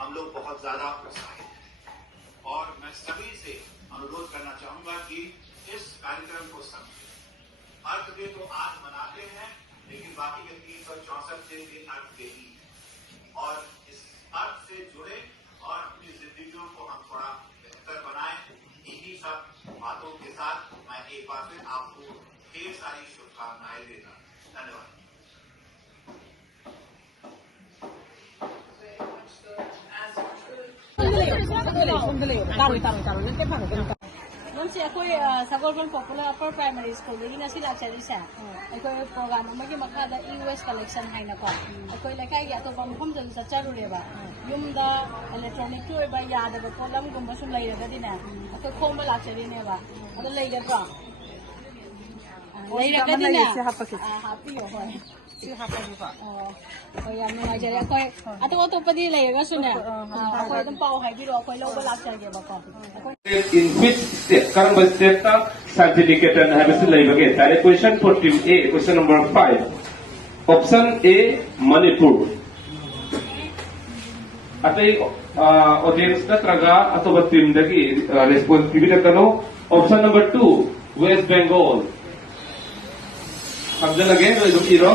हम लोग बहुत ज्यादा उत्साहित हैं और मैं सभी से अनुरोध करना चाहूंगा कि इस कार्यक्रम को समझें। अर्थ डे तो आज मनाते हैं, लेकिन बाकी के 364 दिन भी अर्थ डे ही है और इस अर्थ से जुड़े और अपनी जिंदगियों को हम थोड़ा बेहतर बनाएं। इन्हीं सब बातों के साथ मैं एक बार फिर आपको ढेर सारी शुभकामनाएं देता हूं। धन्यवाद। Nonsi akoi Sagolban Popular Upper Primary School dagi nasi lakchari sa akoi program amagi makada EOS collection haina ko akoi lekai ya to bamhom jal sacharu leba yumda electronic to ba yada ba kolam gumba sum lai raga dina akoi khoma lakchari ne ba ado lai ga ba lai raga dina happy ho hoy si happy ba oh ya no ai jare akoi ato padi lai raga suna akoi dum pau hai biro akoi lo ba lakchari ge ba ko in which state karang state ta certificate and have a label again that question for team A question number 5 option A Manipur atai audience na traga ato team dagi responsibility kano option number 2 West Bengal again iro